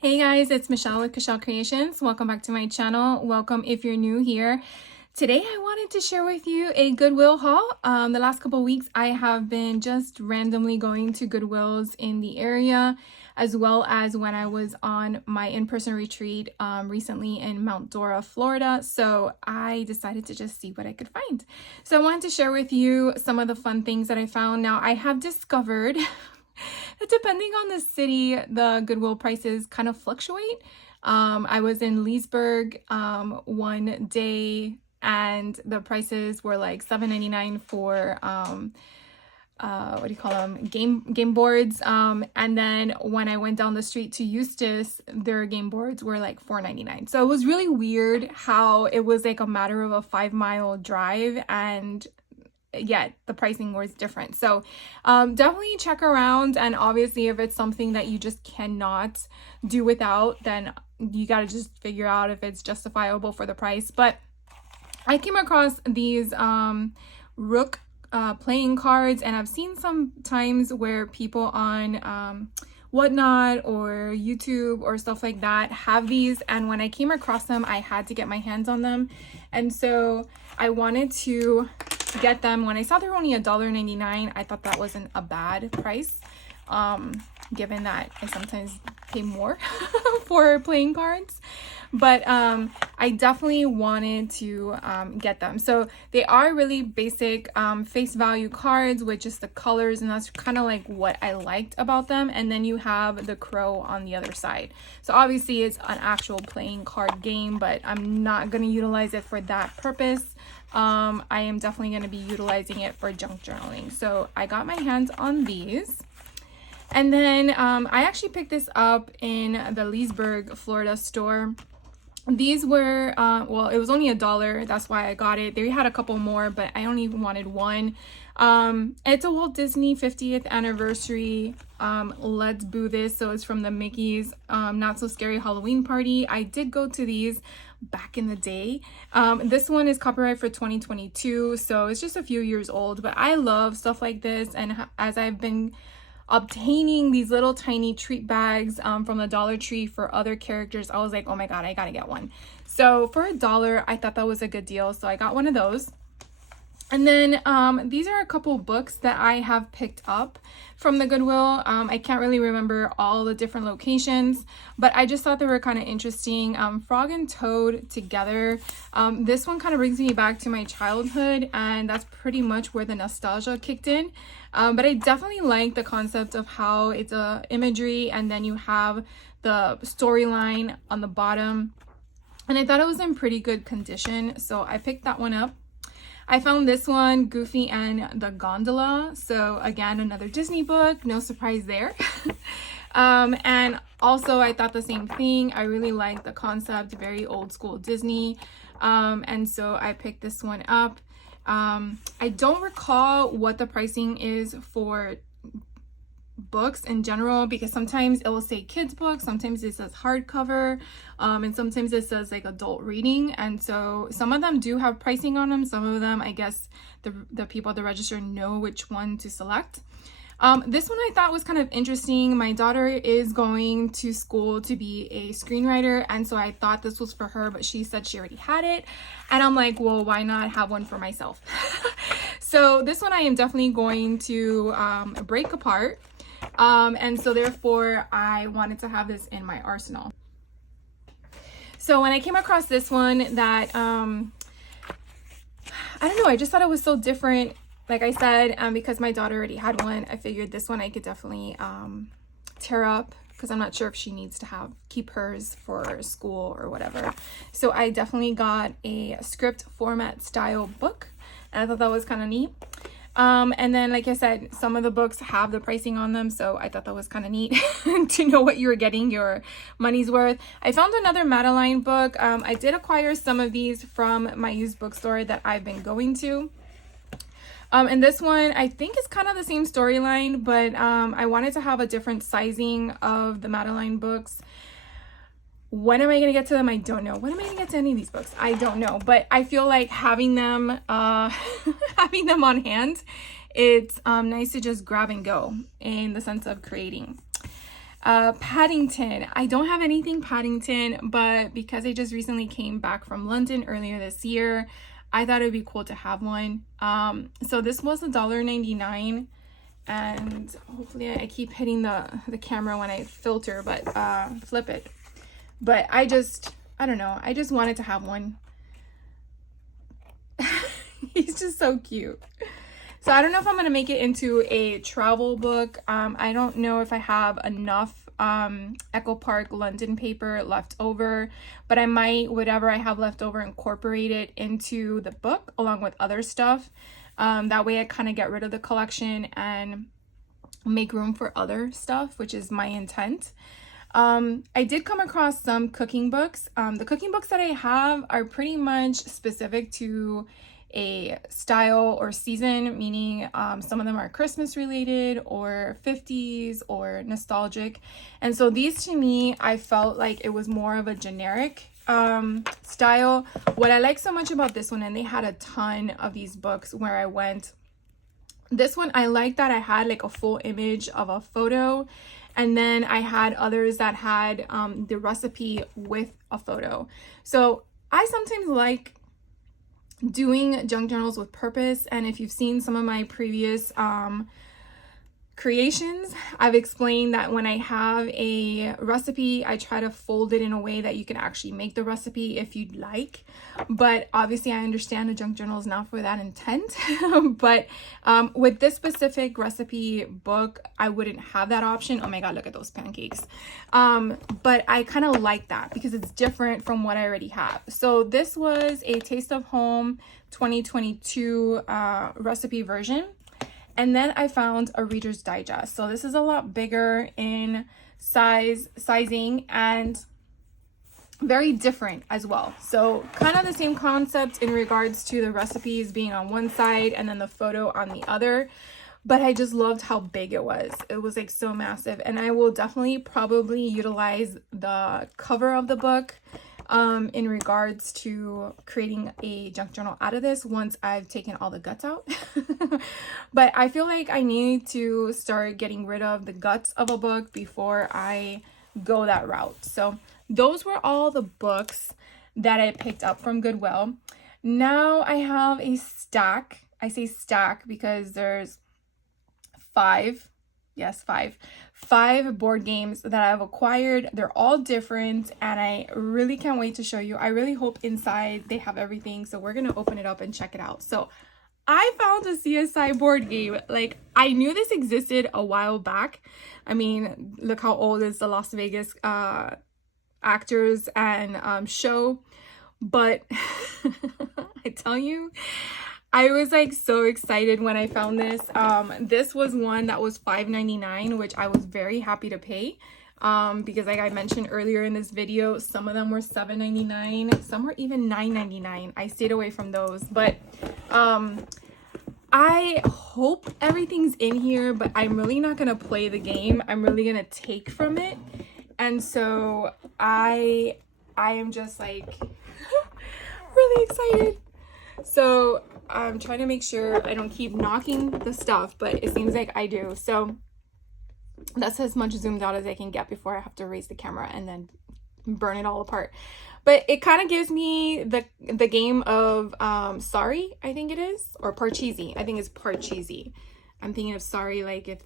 Hey guys, it's Michelle with Michelle Creations. Welcome back to my channel. Welcome if you're new here. Today I wanted to share with you a Goodwill haul. The last couple weeks I have been just randomly going to Goodwills in the area, as well as when I was on my in-person retreat recently in Mount Dora, Florida. So I decided to just see what I could find. So I wanted to share with you some of the fun things that I found. Now I have discovered depending on the city, the Goodwill prices kind of fluctuate. I was in Leesburg one day and the prices were like $7.99 for what do you call them, game boards, and then when I went down the street to Eustis, their game boards were like $4.99. So it was really weird how it was like a matter of a 5-mile drive, and yet the pricing was different. So definitely check around, and obviously if it's something that you just cannot do without, then you got to just figure out if it's justifiable for the price. But I came across these Rook playing cards, and I've seen sometimes where people on Whatnot or YouTube or stuff like that have these, and when I came across them I had to get my hands on them, and so I wanted to get them. When I saw they're only $1.99, I thought that wasn't a bad price, given that I sometimes pay more for playing cards. But I definitely wanted to get them. So they are really basic face value cards with just the colors, and that's kind of like what I liked about them. And then you have the crow on the other side. So obviously it's an actual playing card game, but I'm not going to utilize it for that purpose. I am definitely going to be utilizing it for junk journaling. So I got my hands on these. And then I actually picked this up in the Leesburg, Florida store. These were, well, it was only $1. That's why I got it. They had a couple more, but I only wanted one. It's a Walt Disney 50th anniversary Let's Boo This. So it's from the Mickey's Not So Scary Halloween Party. I did go to these back in the day. This one is copyright for 2022, so it's just a few years old, but I love stuff like this. And as I've been obtaining these little tiny treat bags from the Dollar Tree for other characters, I was like, oh my god, I gotta get one. So for $1, I thought that was a good deal, so I got one of those. And then these are a couple books that I have picked up from the Goodwill. I can't really remember all the different locations, but I just thought they were kind of interesting. Frog and Toad Together. This one kind of brings me back to my childhood, and that's pretty much where the nostalgia kicked in. But I definitely like the concept of how it's a imagery, and then you have the storyline on the bottom. And I thought it was in pretty good condition, so I picked that one up. I found this one, Goofy and the Gondola. So again, another Disney book, no surprise there. And also I thought the same thing. I really like the concept, very old school Disney. And so I picked this one up. I don't recall what the pricing is for books in general, because sometimes it will say kids books, sometimes it says hardcover, and sometimes it says like adult reading. And so some of them do have pricing on them. Some of them, I guess the people at the register know which one to select. This one I thought was kind of interesting. My daughter is going to school to be a screenwriter, and so I thought this was for her, but she said she already had it, and I'm like, well, why not have one for myself? So this one I am definitely going to break apart. And so therefore I wanted to have this in my arsenal. So when I came across this one that I don't know, I just thought it was so different. Like I said, because my daughter already had one, I figured this one I could definitely tear up, because I'm not sure if she needs to keep hers for school or whatever. So I definitely got a script format style book, and I thought that was kind of neat. And then, like I said, some of the books have the pricing on them, so I thought that was kind of neat to know what you were getting your money's worth. I found another Madeline book. I did acquire some of these from my used bookstore that I've been going to. And this one, I think is kind of the same storyline, but I wanted to have a different sizing of the Madeline books. When am I going to get to them? I don't know. When am I going to get to any of these books? I don't know. But I feel like having them having them on hand, it's nice to just grab and go in the sense of creating. Paddington. I don't have anything Paddington, but because I just recently came back from London earlier this year, I thought it'd be cool to have one. So this was $1.99, and hopefully I keep hitting the camera when I filter, but flip it. But I don't know, I just wanted to have one. He's just so cute. So I don't know if I'm going to make it into a travel book. I don't know if I have enough Echo Park London paper left over, but I might, whatever I have left over, incorporate it into the book along with other stuff. That way I kind of get rid of the collection and make room for other stuff, which is my intent. I did come across some cooking books. The cooking books that I have are pretty much specific to a style or season, meaning some of them are Christmas related or 50s or nostalgic. And so these, to me, I felt like it was more of a generic style. What I like so much about this one, and they had a ton of these books where I went, this one I like that I had like a full image of a photo, and then I had others that had the recipe with a photo. So I sometimes like doing junk journals with purpose, and if you've seen some of my previous creations, I've explained that when I have a recipe, I try to fold it in a way that you can actually make the recipe if you'd like. But obviously I understand a junk journal is not for that intent. But with this specific recipe book, I wouldn't have that option. Oh my god, look at those pancakes. But I kind of like that because it's different from what I already have. So this was a Taste of Home 2022 recipe version. And then I found a Reader's Digest. So this is a lot bigger in sizing, and very different as well. So kind of the same concept in regards to the recipes being on one side and then the photo on the other. But I just loved how big it was. It was like so massive. And I will definitely probably utilize the cover of the book in regards to creating a junk journal out of this once I've taken all the guts out. But I feel like I need to start getting rid of the guts of a book before I go that route. So those were all the books that I picked up from Goodwill. Now I have a stack. I say stack because there's five board games that I've acquired. They're all different, and I really can't wait to show you. I really hope inside they have everything, so we're gonna open it up and check it out. So I found a CSI board game. Like, I knew this existed a while back. I mean, look how old is the Las Vegas actors and show. But I tell you, I was like so excited when I found this. This was one that was $5.99, which I was very happy to pay. Because like I mentioned earlier in this video, some of them were $7.99, some were even $9.99. I stayed away from those, but I hope everything's in here, but I'm really not gonna play the game. I'm really gonna take from it. And so I am just like really excited. So I'm trying to make sure I don't keep knocking the stuff, but it seems like I do. So that's as much zoomed out as I can get before I have to raise the camera and then burn it all apart. But it kind of gives me the game of Sorry, I think it is, or Parcheesi. I think it's Parcheesi. I'm thinking of Sorry, like if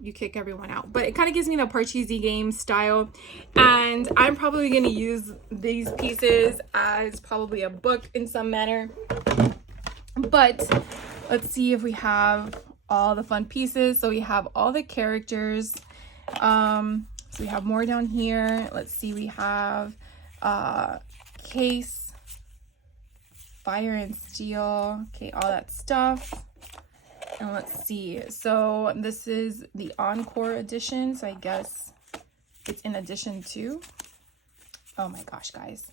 you kick everyone out. But it kind of gives me the Parcheesi game style. And I'm probably going to use these pieces as probably a book in some manner. But let's see if we have all the fun pieces. So we have all the characters. So we have more down here. Let's see, we have Case, Fire and Steel. Okay, all that stuff. And let's see. So this is the Encore edition. So I guess it's in addition to. Oh my gosh, guys.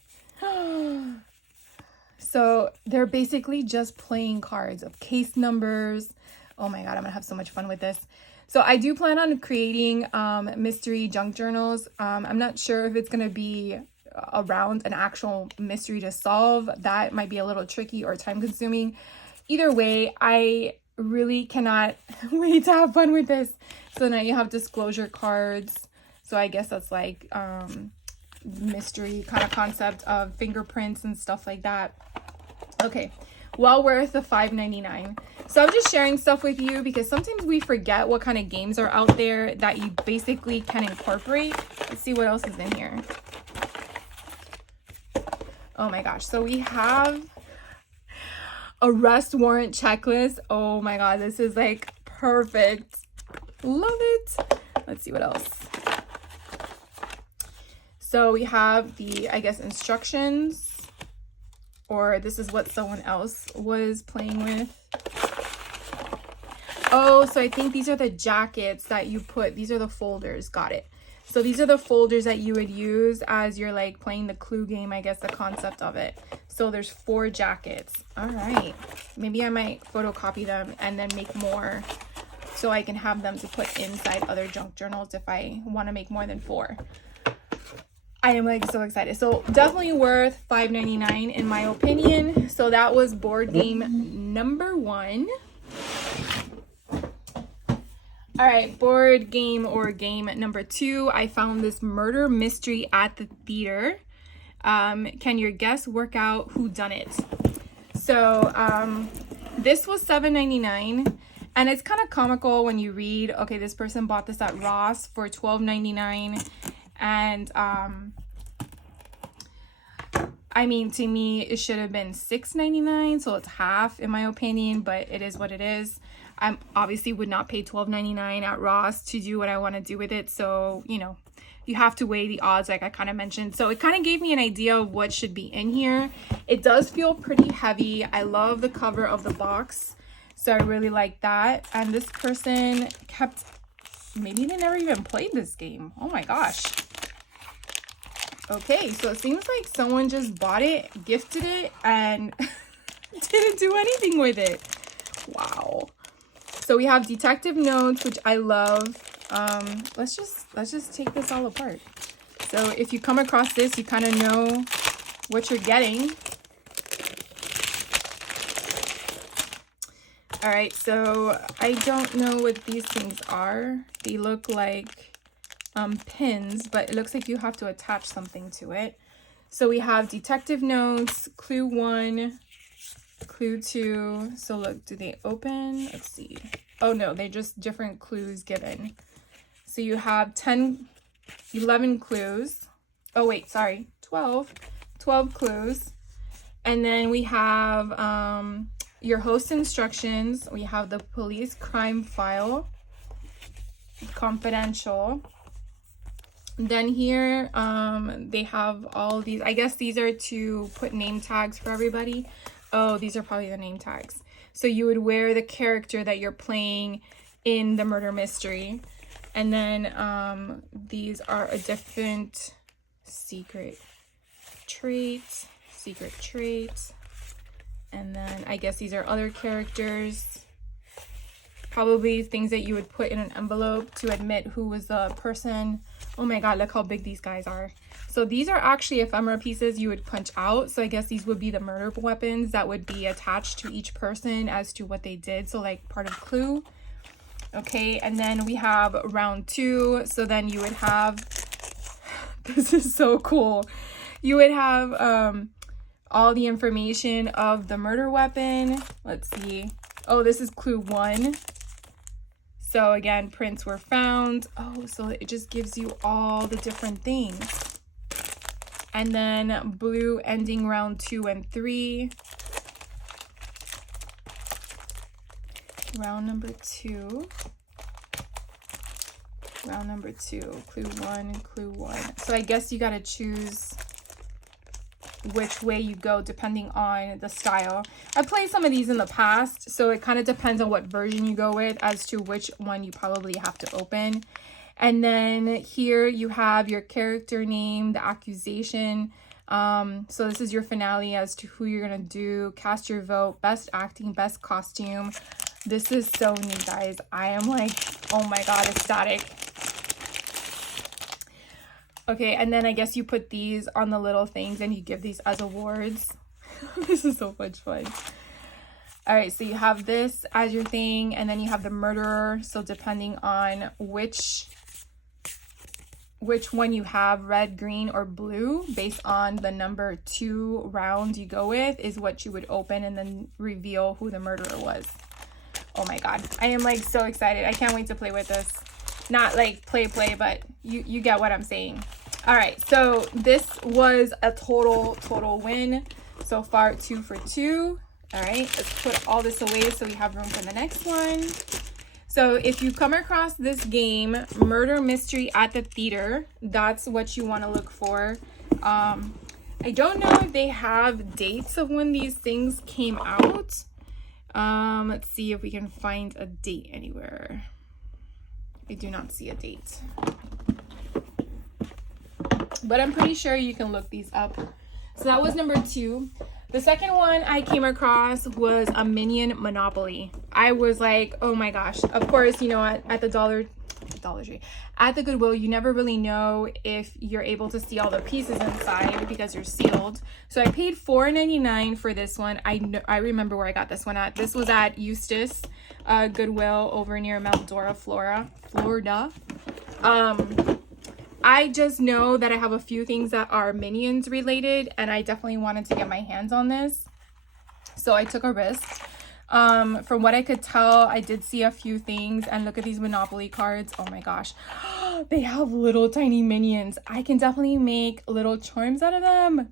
So they're basically just playing cards of case numbers. Oh my god, I'm gonna have so much fun with this. So I do plan on creating mystery junk journals. I'm not sure if it's gonna be around an actual mystery to solve. That might be a little tricky or time consuming. Either way, I really cannot wait to have fun with this. So now you have disclosure cards. So I guess that's like mystery kind of concept of fingerprints and stuff like that. Okay, well worth the $5.99. So I'm just sharing stuff with you because sometimes we forget what kind of games are out there that you basically can incorporate. Let's see what else is in here. Oh my gosh, so we have arrest warrant checklist. Oh my god, this is like perfect. Love it. Let's see what else. So we have the, I guess, instructions, or this is what someone else was playing with. Oh, so I think these are the jackets that you put, these are the folders. Got it. So these are the folders that you would use as you're like playing the clue game, I guess, the concept of it. So there's 4 jackets. All right. Maybe I might photocopy them and then make more so I can have them to put inside other junk journals if I want to make more than 4. I am like so excited. So definitely worth $5.99 in my opinion. So that was board game number 1. All right, board game or game number 2. I found this murder mystery at the theater. Can your guess work out who done it? So this was $7.99, and it's kind of comical when you read, okay, this person bought this at Ross for $12.99, and I mean, to me, it should have been $6.99, so it's half in my opinion, but it is what it is. I obviously would not pay $12.99 at Ross to do what I want to do with it. So, you know, you have to weigh the odds like I kind of mentioned. So it kind of gave me an idea of what should be in here. It does feel pretty heavy. I love the cover of the box. So I really like that. And this person kept, maybe they never even played this game. Oh my gosh. Okay, so it seems like someone just bought it, gifted it, and didn't do anything with it. Wow. So we have detective notes, which I love. Let's just take this all apart. So if you come across this, you kind of know what you're getting. All right, so I don't know what these things are. They look like pins, but it looks like you have to attach something to it. So we have detective notes, clue 1, clue 2. So look, do they open? Let's see. Oh no, they're just different clues given. So you have 11 clues. Oh wait, sorry, 12 clues. And then we have your host instructions. We have the police crime file, confidential. Then here they have all these, I guess these are to put name tags for everybody. Oh, these are probably the name tags. So you would wear the character that you're playing in the murder mystery. And then these are a different secret trait. And then I guess these are other characters. Probably things that you would put in an envelope to admit who was the person. Oh my god, look how big these guys are. So these are actually ephemera pieces you would punch out. So I guess these would be the murder weapons that would be attached to each person as to what they did. So like part of clue. Okay, and then we have round 2. So then you would have, this is so cool. You would have all the information of the murder weapon. Let's see. Oh, this is clue 1. So again, prints were found. Oh, so it just gives you all the different things. And then blue ending round 2 and 3. Round number 2. Round number 2, clue 1 and clue 1. So I guess you gotta choose which way you go depending on the style. I played some of these in the past, so it kind of depends on what version you go with as to which one you probably have to open. And then here you have your character name, the accusation. So this is your finale as to who you're gonna do. Cast your vote, best acting, best costume. This is so neat, guys. I am like, oh my god, ecstatic. Okay, and then I guess you put these on the little things and you give these as awards. This is so much fun. All right, so you have this as your thing, and then you have the murderer. So depending on which which one you have, red, green, or blue, based on the number 2 round you go with, is what you would open and then reveal who the murderer was. Oh my god, I am like so excited. I can't wait to play with this. Not like play, but you get what I'm saying. All right, so this was a total win so far. 2 for 2. All right, let's put all this away so we have room for the next one. So if you come across this game, Murder Mystery at the Theater, that's what you want to look for. I don't know if they have dates of when these things came out. Let's see if we can find a date anywhere. I do not see a date, but I'm pretty sure you can look these up. So that was number 2. The second one I came across was a Minion Monopoly. I was like, oh my gosh. Of course, you know, at the Dollar Tree, at the Goodwill, you never really know if you're able to see all the pieces inside because you're sealed. So I paid $4.99 for this one. I remember where I got this one at. This was at Eustis Goodwill over near Mount Dora, Florida. I just know that I have a few things that are Minions related, and I definitely wanted to get my hands on this. So I took a risk. From what I could tell, I did see a few things, and look at these Monopoly cards. Oh my gosh. They have little tiny minions. I can definitely make little charms out of them.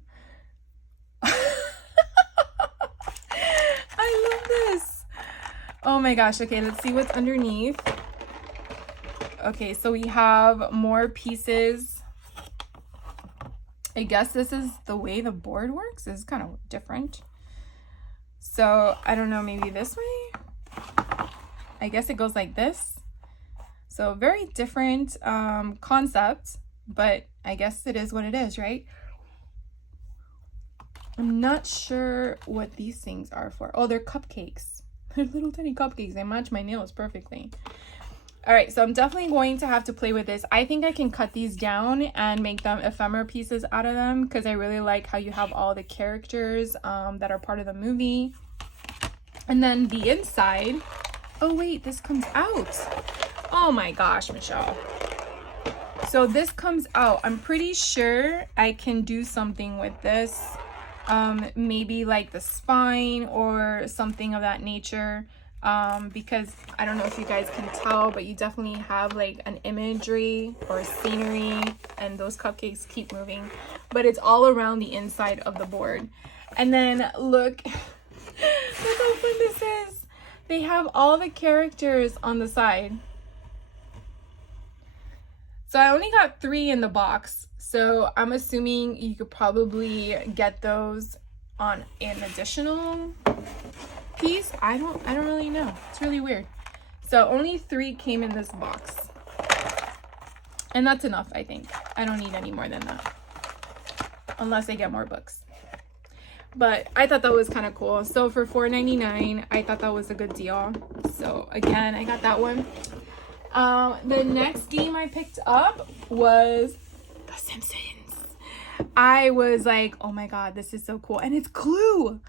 I love this. Oh my gosh. Okay, let's see what's underneath. Okay, so we have more pieces. I guess this is the way the board works. It's kind of different. So I don't know, maybe this way? I guess it goes like this. So very different concept, but I guess it is what it is, right? I'm not sure what these things are for. Oh, they're cupcakes. They're little tiny cupcakes. They match my nails perfectly. All right, so I'm definitely going to have to play with this. I think I can cut these down and make them ephemera pieces out of them, because I really like how you have all the characters that are part of the movie. And then the inside, oh wait, this comes out. Oh my gosh, Michelle. So this comes out. I'm pretty sure I can do something with this. Maybe like the spine or something of that nature. Because I don't know if you guys can tell, but you definitely have like an imagery or scenery, and those cupcakes keep moving, but it's all around the inside of the board. And then look how fun this is. They have all the characters on the side. So I only got 3 in the box, so I'm assuming you could probably get those on an additional piece. I don't really know. It's really weird. So only 3 came in this box, and that's enough. I think I don't need any more than that unless I get more books. But I thought that was kind of cool. So for $4.99, I thought that was a good deal. So again, I got that one. The next game I picked up was The Simpsons. I was like, oh my god, this is so cool, and it's Clue.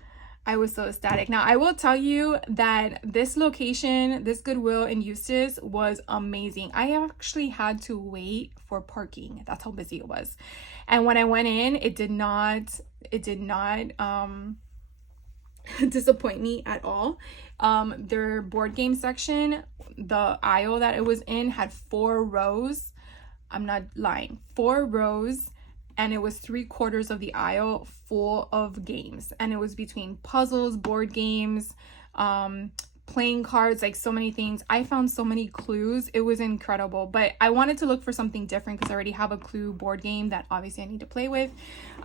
I was so ecstatic. Now, I will tell you that this location, this Goodwill in Eustis, was amazing. I actually had to wait for parking. That's how busy it was. And when I went in, it did not disappoint me at all. Their board game section, the aisle that it was in, had 4 rows. I'm not lying, 4 rows. And it was 3/4 of the aisle full of games, and it was between puzzles, board games, playing cards, like so many things. I found so many clues. It was incredible, but I wanted to look for something different because I already have a Clue board game that obviously I need to play with.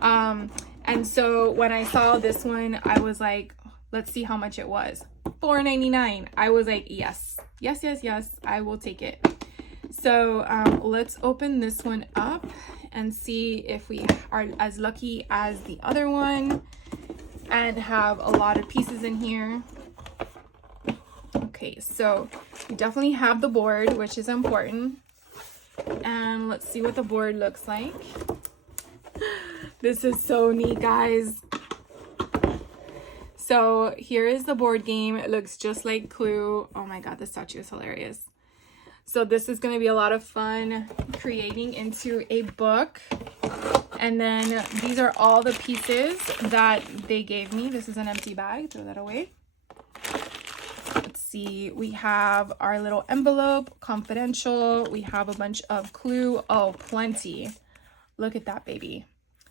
And so when I saw this one, I was like, let's see how much it was. $4.99. I was like, yes, I will take it. So let's open this one up and see if we are as lucky as the other one and have a lot of pieces in here. Okay, so we definitely have the board, which is important. And let's see what the board looks like. This is so neat, guys. So here is the board game. It looks just like Clue. Oh my god, this statue is hilarious. So this is going to be a lot of fun creating into a book. And then these are all the pieces that they gave me. This is an empty bag. Throw that away. Let's see. We have our little envelope, confidential. We have a bunch of clue. Oh, plenty. Look at that, baby.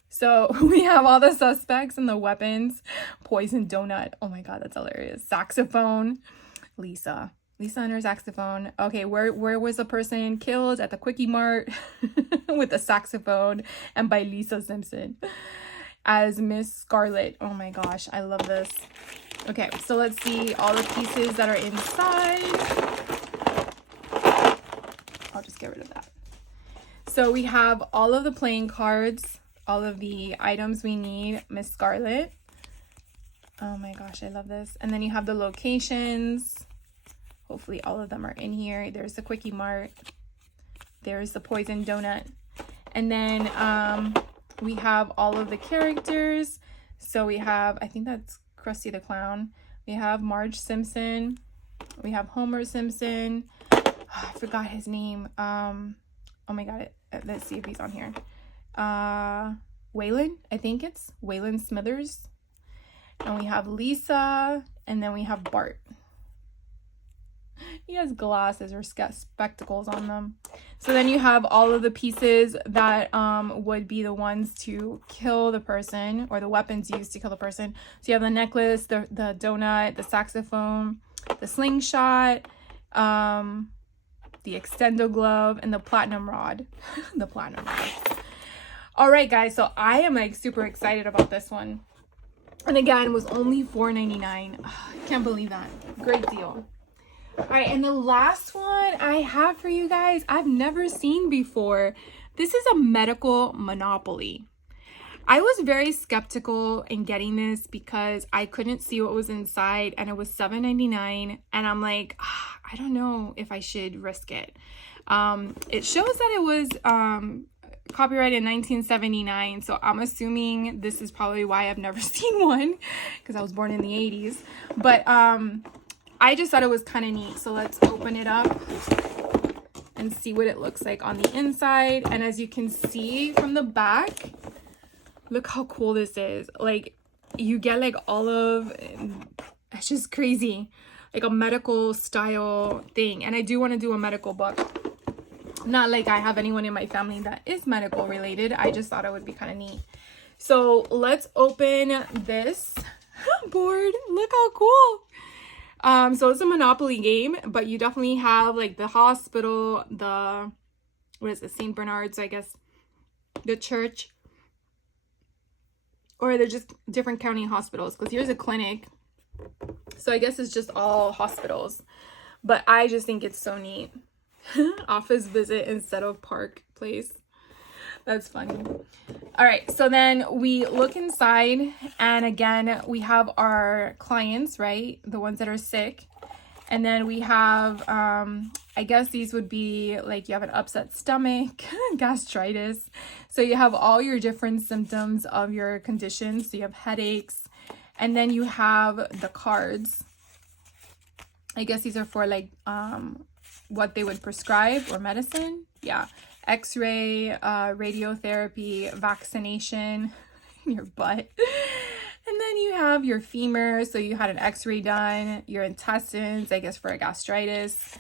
So we have all the suspects and the weapons. Poison donut. Oh my God, that's hilarious. Saxophone. Lisa and her saxophone. Okay, where was the person killed? At the Quickie Mart with the saxophone, and by Lisa Simpson as Miss Scarlet. Oh my gosh, I love this. Okay, so let's see all the pieces that are inside. I'll just get rid of that. So we have all of the playing cards, all of the items we need. Miss Scarlet. Oh my gosh, I love this. And then you have the locations. Hopefully all of them are in here. There's the Quickie Mart. There's the Poison Donut. And then we have all of the characters. So we have, I think that's Krusty the Clown. We have Marge Simpson. We have Homer Simpson. Oh, I forgot his name. Oh my God. Let's see if he's on here. Waylon, I think it's Waylon Smithers. And we have Lisa. And then we have Bart. He has glasses or spectacles on them. So then you have all of the pieces that would be the ones to kill the person, or the weapons used to kill the person. So you have the necklace, the donut, the saxophone, the slingshot, the extendo glove, and the platinum rod. The platinum rod. All right, guys. So I am like super excited about this one. And again, it was only $4.99. I can't believe that. Great deal. All right, and the last one I have for you guys, I've never seen before. This is a medical Monopoly. I was very skeptical in getting this because I couldn't see what was inside, and it was $7.99, and I'm like, I don't know if I should risk it. It shows that it was copyrighted in 1979, so I'm assuming this is probably why I've never seen one, because I was born in the 80s. But I just thought it was kind of neat. So let's open it up and see what it looks like on the inside. And as you can see from the back, look how cool this is. Like, you get like all of, it's just crazy, like a medical style thing. And I do want to do a medical book. Not like I have anyone in my family that is medical related. I just thought it would be kind of neat. So let's open this board. Look how cool. So it's a Monopoly game, but you definitely have like the hospital, the, what is it, St. Bernard's, I guess, the church, or they're just different county hospitals, because here's a clinic. So I guess it's just all hospitals, but I just think it's so neat. Office visit instead of park place. That's funny. All right, so then we look inside, and again, we have our clients, right? The ones that are sick. And then we have, I guess these would be like you have an upset stomach, gastritis. So you have all your different symptoms of your conditions. So you have headaches, and then you have the cards. I guess these are for like what they would prescribe or medicine. Yeah. X-ray, radiotherapy, vaccination in your butt. And then you have your femur, so you had an x-ray done, your intestines, I guess for a gastritis,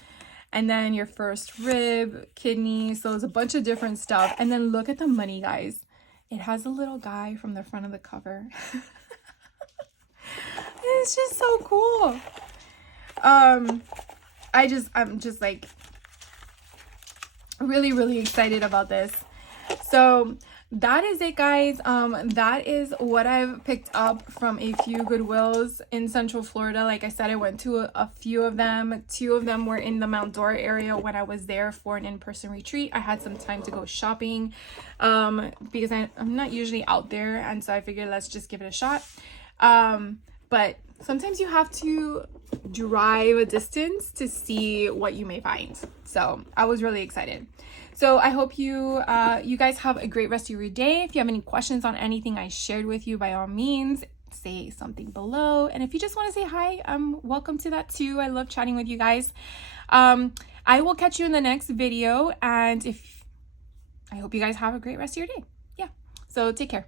and then your first rib, kidney, so there's a bunch of different stuff. And then look at the money, guys. It has a little guy from the front of the cover. It's just so cool. I'm just like really excited about this. So that is it, guys. That is what I've picked up from a few Goodwills in Central Florida. Like I said, I went to a few of them. 2 of them were in the Mount Dora area when I was there for an in-person retreat. I had some time to go shopping because I'm not usually out there, and so I figured let's just give it a shot. But sometimes you have to drive a distance to see what you may find. So I was really excited. So I hope you guys have a great rest of your day. If you have any questions on anything I shared with you, by all means, say something below. And if you just want to say hi, welcome to that too. I love chatting with you guys. I will catch you in the next video, and I hope you guys have a great rest of your day. Yeah, so take care.